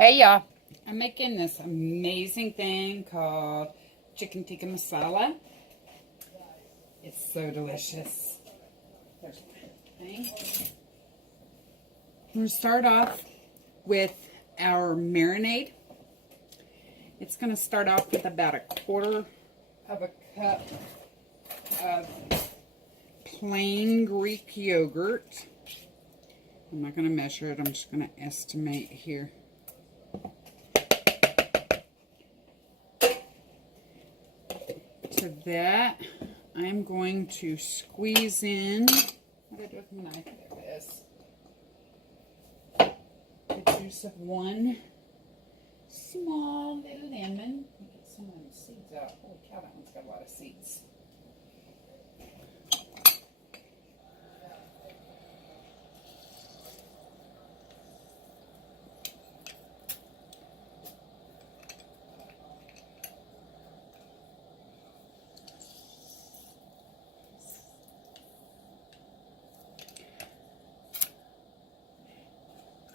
Hey y'all, I'm making this amazing thing called chicken tikka masala. It's so delicious. There's my thing. We're going to start off with our marinade. It's going to start off with about 1/4 of a cup of plain Greek yogurt. I'm not going to measure it, I'm just going to estimate here. To that, I'm going to squeeze in, what do I do with my knife? There it is. The juice of 1 small little lemon. Let me get some of the seeds out. Holy cow, that one's got a lot of seeds.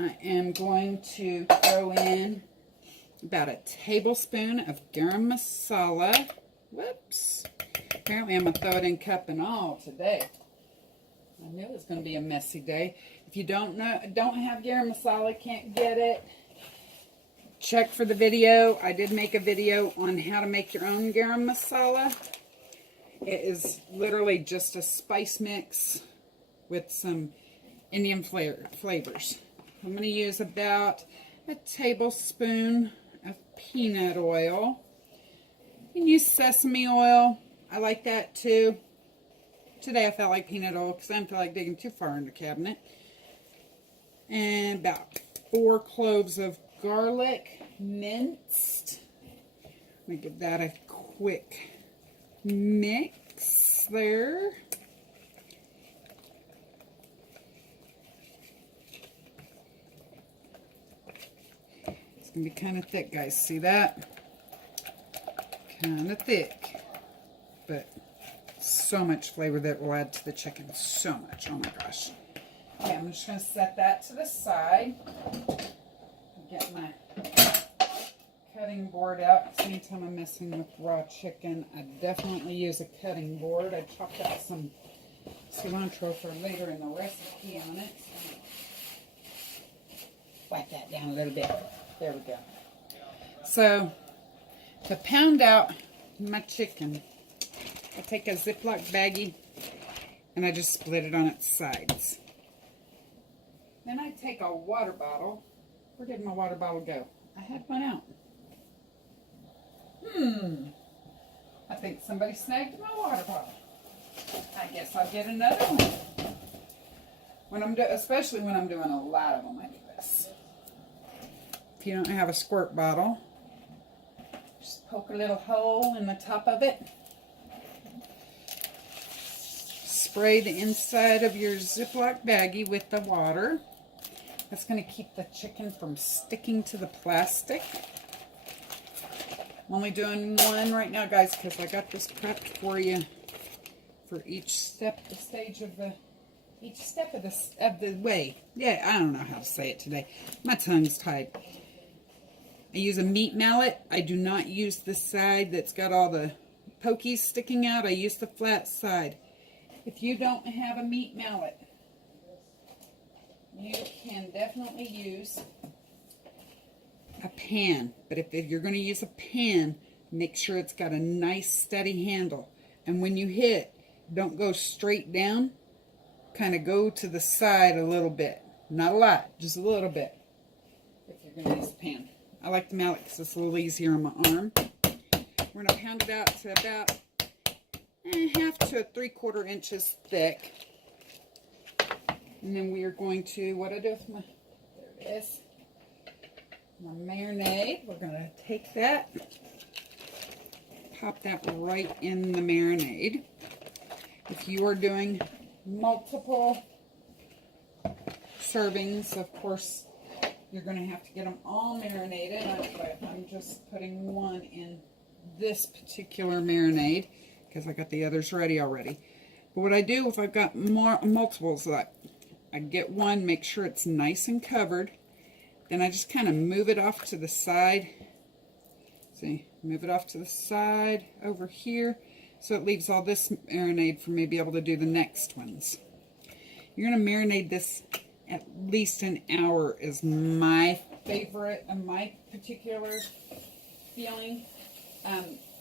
I am going to throw in about 1 tablespoon of garam masala. Whoops. Apparently I'm going to throw it in cup and all today. I knew it was going to be a messy day. If you don't have garam masala, can't get it, check for the video. I did make a video on how to make your own garam masala. It is literally just a spice mix with some Indian flavors. I'm going to use about 1 tablespoon of peanut oil. You can use sesame oil. I like that too. Today I felt like peanut oil because I didn't feel like digging too far in the cabinet. And about 4 cloves of garlic minced. Let me give that a quick mix there. It's going to be kind of thick, guys. See that? Kind of thick. But so much flavor that will add to the chicken. So much. Oh my gosh. Okay, I'm just going to set that to the side. Get my cutting board out. Because anytime I'm messing with raw chicken, I definitely use a cutting board. I chopped out some cilantro for later in the recipe on it. Wipe that down a little bit. There we go. So, to pound out my chicken, I take a Ziploc baggie and I just split it on its sides. Then I take a water bottle. Where did my water bottle go? I had one out. I think somebody snagged my water bottle. I guess I'll get another one. Especially when I'm doing a lot of them, I do this. If you don't have a squirt bottle, just poke a little hole in the top of it. Spray the inside of your Ziploc baggie with the water. That's going to keep the chicken from sticking to the plastic. I'm only doing one right now, guys, because I got this prepped for you for each step of the way. Yeah, I don't know how to say it today. My tongue's tied. I use a meat mallet. I do not use the side that's got all the pokies sticking out. I use the flat side. If you don't have a meat mallet, you can definitely use a pan. But if you're going to use a pan, make sure it's got a nice steady handle. And when you hit, don't go straight down. Kind of go to the side a little bit. Not a lot, just a little bit. If you're going to use a pan. I like the mallet because it's a little easier on my arm. We're going to pound it out to about 1/2 to 3/4 inches thick. And then we are going to, what I do with my, there it is, my marinade. We're going to take that, pop that right in the marinade. If you are doing multiple servings, of course, you're going to have to get them all marinated. But I'm just putting one in this particular marinade because I got the others ready already. But what I do if I've got more multiples, I get one, make sure it's nice and covered, then I just kind of move it off to the side. See, move it off to the side over here, so it leaves all this marinade for me to be able to do the next ones. You're going to marinate this at least an hour is my favorite and my particular feeling.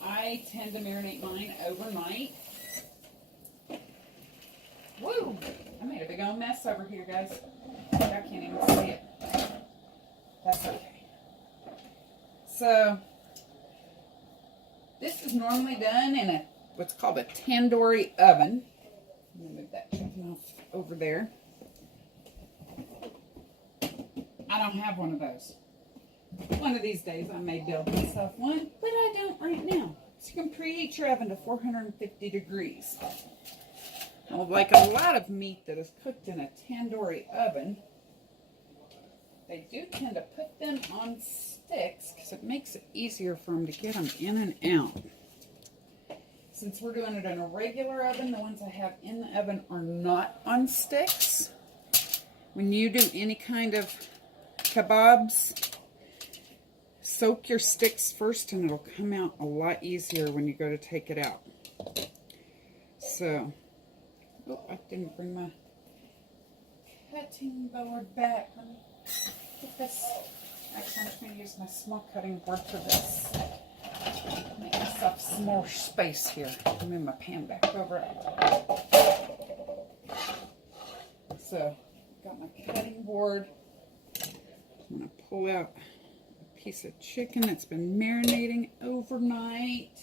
I tend to marinate mine overnight. Woo! I made a big old mess over here, guys. I can't even see it. That's okay. So, this is normally done in a what's called a tandoori oven. I'm going to move that chicken off over there. I don't have one of those. One of these days I may build myself one, but I don't right now. So you can preheat your oven to 450 degrees. Well, like a lot of meat that is cooked in a tandoori oven, they do tend to put them on sticks because it makes it easier for them to get them in and out. Since we're doing it in a regular oven, the ones I have in the oven are not on sticks. When you do any kind of kebabs, soak your sticks first and it'll come out a lot easier when you go to take it out. So, oh, I didn't bring my cutting board back. Let me get this. Actually, I'm just going to use my small cutting board for this. Make myself some more space here. Move my pan back over. So, got my cutting board. I'm going to pull out a piece of chicken that's been marinating overnight.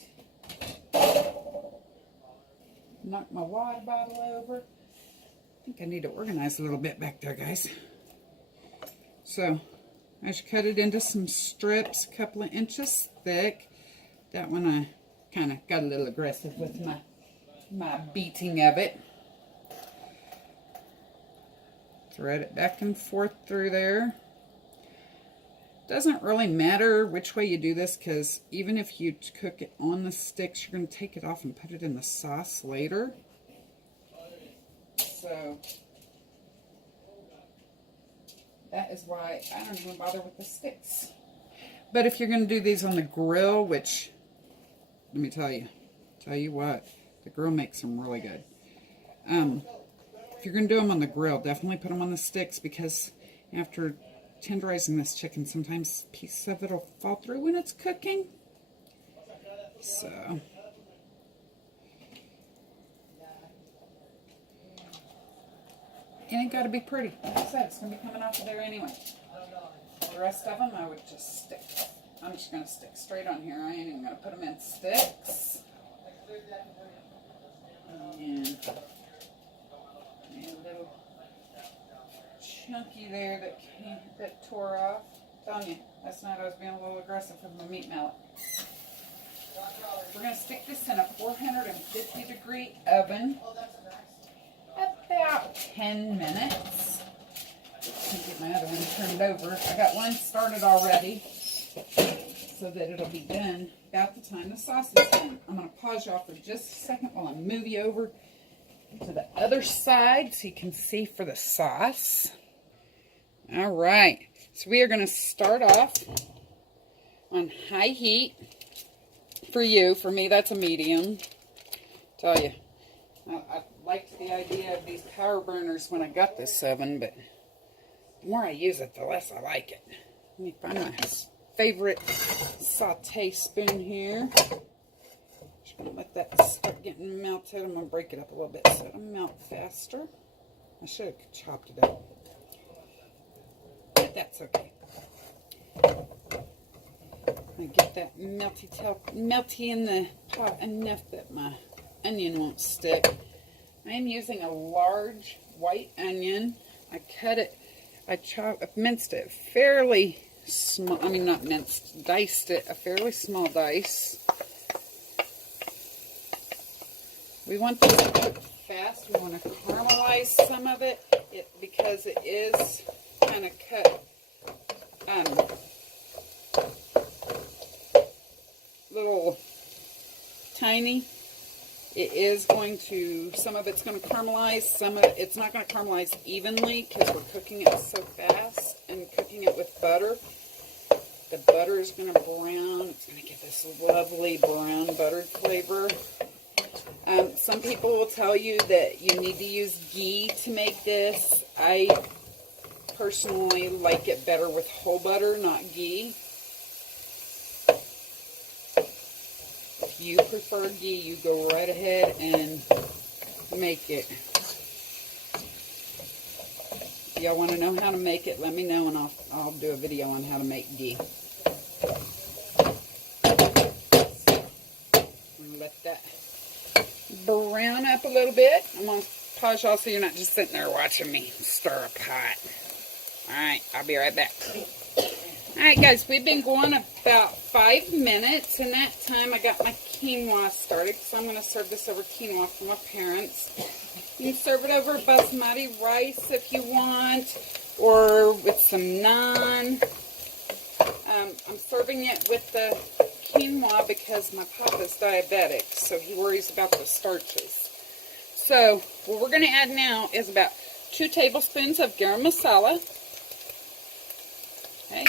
Knock my water bottle over. I think I need to organize a little bit back there, guys. So, I just cut it into some strips, a couple of inches thick. That one I kind of got a little aggressive with my beating of it. Thread it back and forth through there. Doesn't really matter which way you do this, because even if you cook it on the sticks, you're going to take it off and put it in the sauce later. So that is why I don't even bother with the sticks. But if you're going to do these on the grill, which, let me tell you what, the grill makes them really good. If you're going to do them on the grill, definitely put them on the sticks, because after tenderizing this chicken, sometimes pieces of it will fall through when it's cooking. So, it ain't got to be pretty. Like I said, it's going to be coming off of there anyway. The rest of them I would just stick. I'm just going to stick straight on here. I ain't even going to put them in sticks. And a little chunky there that tore off. I'm telling you, last night I was being a little aggressive with my meat mallet. We're going to stick this in a 450 degree oven about 10 minutes. Let me get my other one turned over. I got one started already so that it'll be done about the time the sauce is done. I'm going to pause you off for just a second while I move you over to the other side so you can see for the sauce. All right, so we are going to start off on high heat. For me, that's a medium. Tell you, I liked the idea of these power burners when I got this oven, but the more I use it, the less I like it. Let me find my favorite saute spoon here. Just going to let that start getting melted. I'm going to break it up a little bit so it'll melt faster. I should have chopped it up, but that's okay. I get that melty in the pot enough that my onion won't stick. I am using a large white onion. I cut it, I minced it fairly small. I mean, not minced, diced it a fairly small dice. We want this to cook fast. We want to caramelize some of it, because it is kind of cut little tiny. It is going to, some of it's going to caramelize, some of it's not going to caramelize evenly because we're cooking it so fast and cooking it it with butter. The butter is going to brown. It's going to get this lovely brown buttered flavor. Some people will tell you that you need to use ghee to make this. I personally like it better with whole butter, not ghee. If you prefer ghee, you go right ahead and make it. If y'all want to know how to make it, let me know and I'll do a video on how to make ghee. Let that brown up a little bit. I'm going to pause y'all so you're not just sitting there watching me stir a pot. Alright, I'll be right back. Alright guys, we've been going about 5 minutes. In that time I got my quinoa started because I'm going to serve this over quinoa for my parents. You can serve it over basmati rice if you want, or with some naan. I'm serving it with the quinoa because my papa's diabetic, so he worries about the starches. So what we're going to add now is about 2 tablespoons of garam masala. Okay,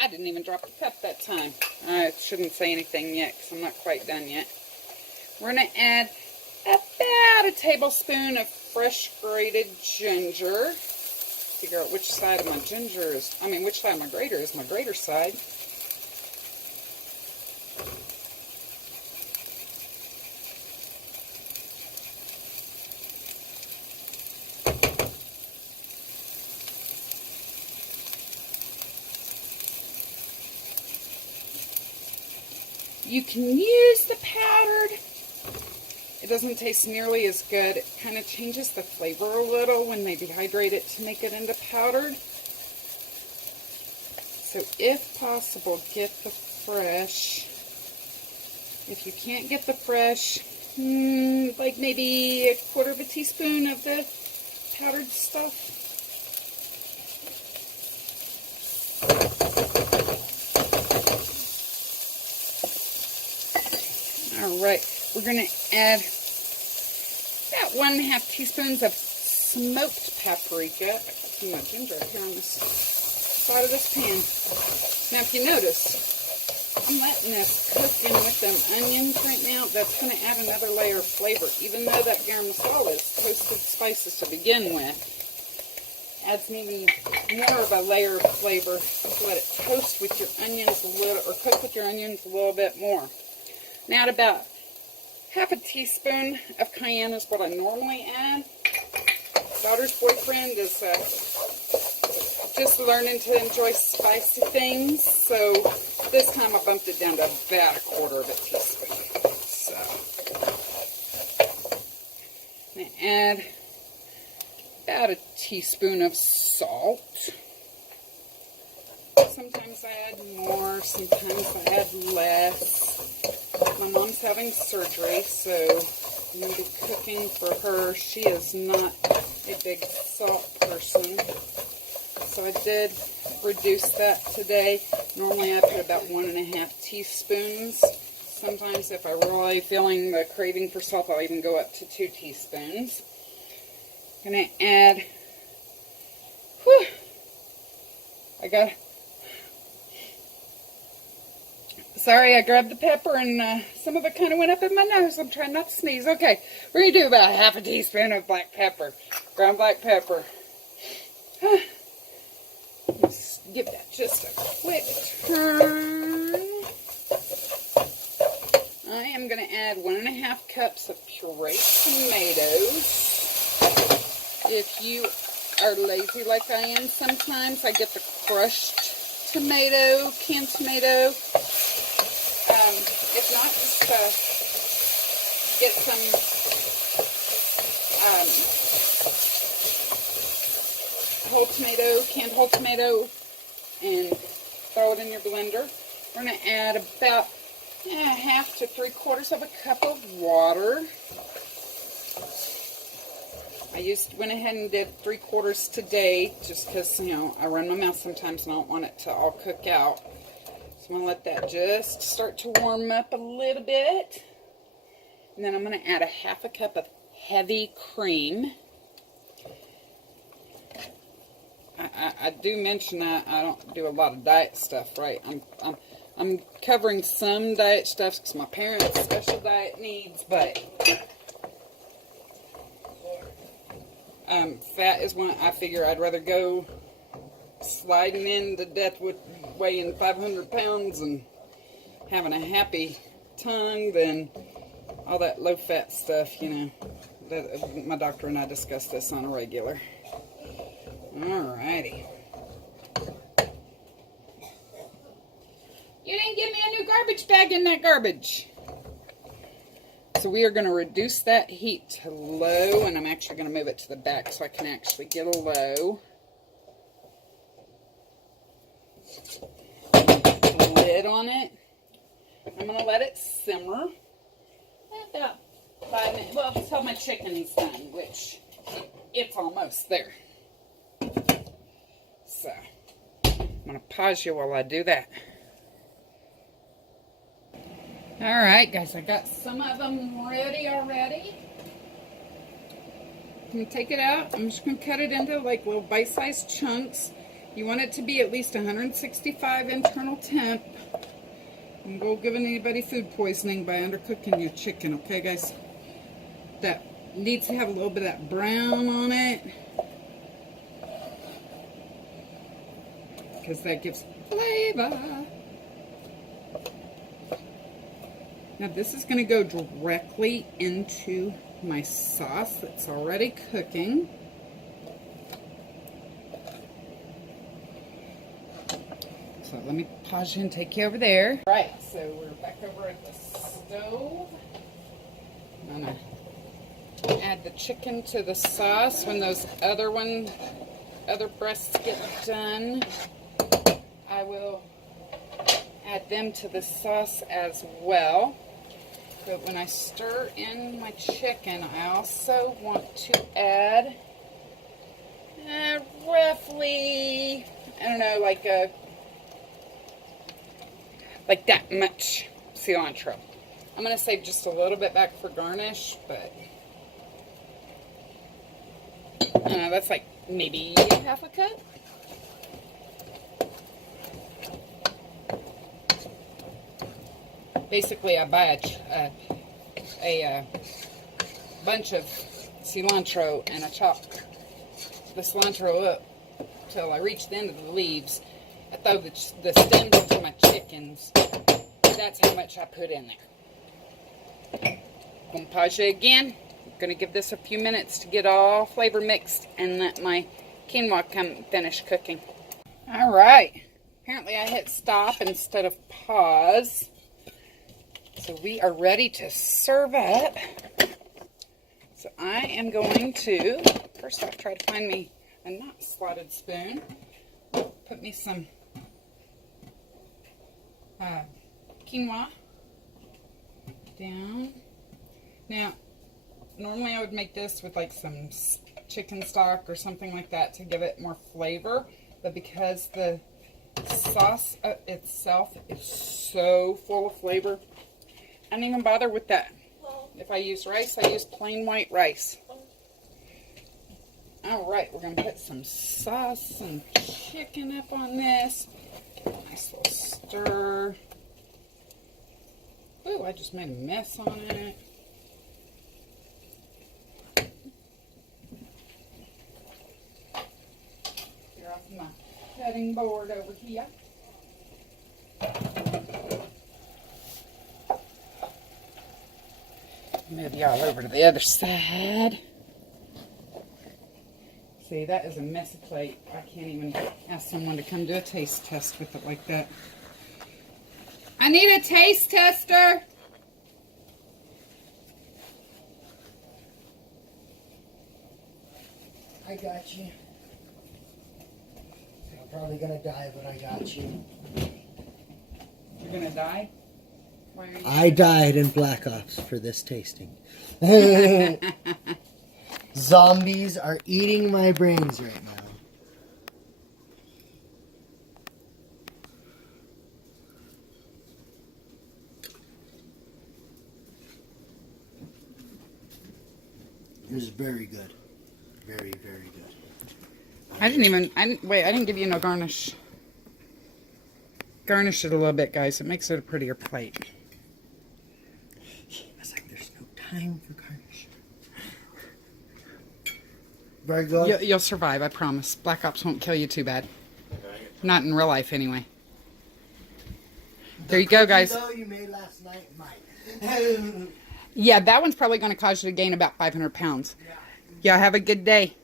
I didn't even drop the cup that time. I shouldn't say anything yet because I'm not quite done yet. We're going to add about a tablespoon of fresh grated ginger. Figure out which side of my ginger is, which side of my grater is my grater side. You can use the powdered. It doesn't taste nearly as good. It kind of changes the flavor a little when they dehydrate it to make it into powdered. So if possible, get the fresh. If you can't get the fresh, like maybe a 1/4 teaspoon of the powdered stuff. Alright, we're going to add about 1½ teaspoons of smoked paprika. I got too much ginger up here on this side of this pan. Now if you notice, I'm letting this cook in with them onions right now. That's going to add another layer of flavor. Even though that garam masala is toasted spices to begin with, adds an even more of a layer of flavor. Let it toast with your onions a little, or cook with your onions a little bit more. Now, at about 1/2 teaspoon of cayenne is what I normally add. Daughter's boyfriend is just learning to enjoy spicy things, so this time I bumped it down to about 1/4 teaspoon. So, I'm going to add about a teaspoon of salt. Sometimes I add more, sometimes I add less. My mom's having surgery, so I'm going to be cooking for her. She is not a big salt person, so I did reduce that today. Normally I put about 1½ teaspoons. Sometimes if I'm really feeling the craving for salt, I'll even go up to 2 teaspoons. I'm going to add, sorry, I grabbed the pepper and some of it kind of went up in my nose. I'm trying not to sneeze. Okay, we're going to do about 1/2 teaspoon of black pepper, ground black pepper. Let's give that just a quick turn. I am going to add 1½ cups of pureed tomatoes. If you are lazy like I am sometimes, I get the crushed tomato, canned tomato. If not, just get some whole tomato, canned whole tomato, and throw it in your blender. We're going to add about 1/2 to 3/4 cup of water. I went ahead and did 3/4 today just because, I run my mouth sometimes and I don't want it to all cook out. So I'm going to let that just start to warm up a little bit. And then I'm going to add 1/2 cup of heavy cream. I do mention that I don't do a lot of diet stuff, right? I'm covering some diet stuff because my parents' special diet needs, but fat is one I figure I'd rather go sliding into death with weighing 500 pounds and having a happy tongue than all that low-fat stuff, you know. My doctor and I discuss this on a regular. Alrighty. You didn't give me a new garbage bag in that garbage. So we are going to reduce that heat to low, and I'm actually going to move it to the back so I can actually get a low. Put a lid on it. I'm going to let it simmer. About 5 minutes. Well, until my chicken's done, which it's almost there. So, I'm going to pause you while I do that. Alright guys, I got some of them ready already. I'm going to take it out. I'm just going to cut it into like little bite-sized chunks. You want it to be at least 165 internal temp. And go giving anybody food poisoning by undercooking your chicken, okay guys? That needs to have a little bit of that brown on it. Because that gives flavor. Now this is going to go directly into my sauce that's already cooking. So let me pause you and take you over there. Right, so we're back over at the stove. I'm going to add the chicken to the sauce. When those other breasts get done, I will add them to the sauce as well. But when I stir in my chicken, I also want to add roughly, I don't know, like that much cilantro. I'm going to save just a little bit back for garnish, but I don't know, that's like maybe half a cup. Basically, I buy a bunch of cilantro and I chop the cilantro up till I reach the end of the leaves. I throw the stems into my chickens. That's how much I put in there. Gonna pause you again. I'm gonna give this a few minutes to get all flavor mixed and let my quinoa finish cooking. All right. Apparently, I hit stop instead of pause. So we are ready to serve up. So I am going to, first off, try to find me a not slotted spoon. Put me some quinoa down. Now, normally I would make this with like some chicken stock or something like that to give it more flavor. But because the sauce itself is so full of flavor, I don't even bother with that. If I use rice, I use plain white rice. Alright, we're going to put some sauce and chicken up on this. Nice little stir. Ooh, I just made a mess on it. Clear off my cutting board over here. Move y'all over to the other side. See, that is a messy plate. I can't even ask someone to come do a taste test with it like that. I need a taste tester. I got you. I'm probably gonna die, but I got you. You're gonna die? I died in Black Ops for this tasting. Zombies are eating my brains right now. It was very good. Very, very good. I didn't give you no garnish. Garnish it a little bit, guys. It makes it a prettier plate. It's like there's no time for garnish. Very good. You'll survive, I promise. Black Ops won't kill you too bad. Not in real life, anyway. There you go, guys. The you made last night might. Yeah, that one's probably going to cause you to gain about 500 pounds. Yeah, have a good day.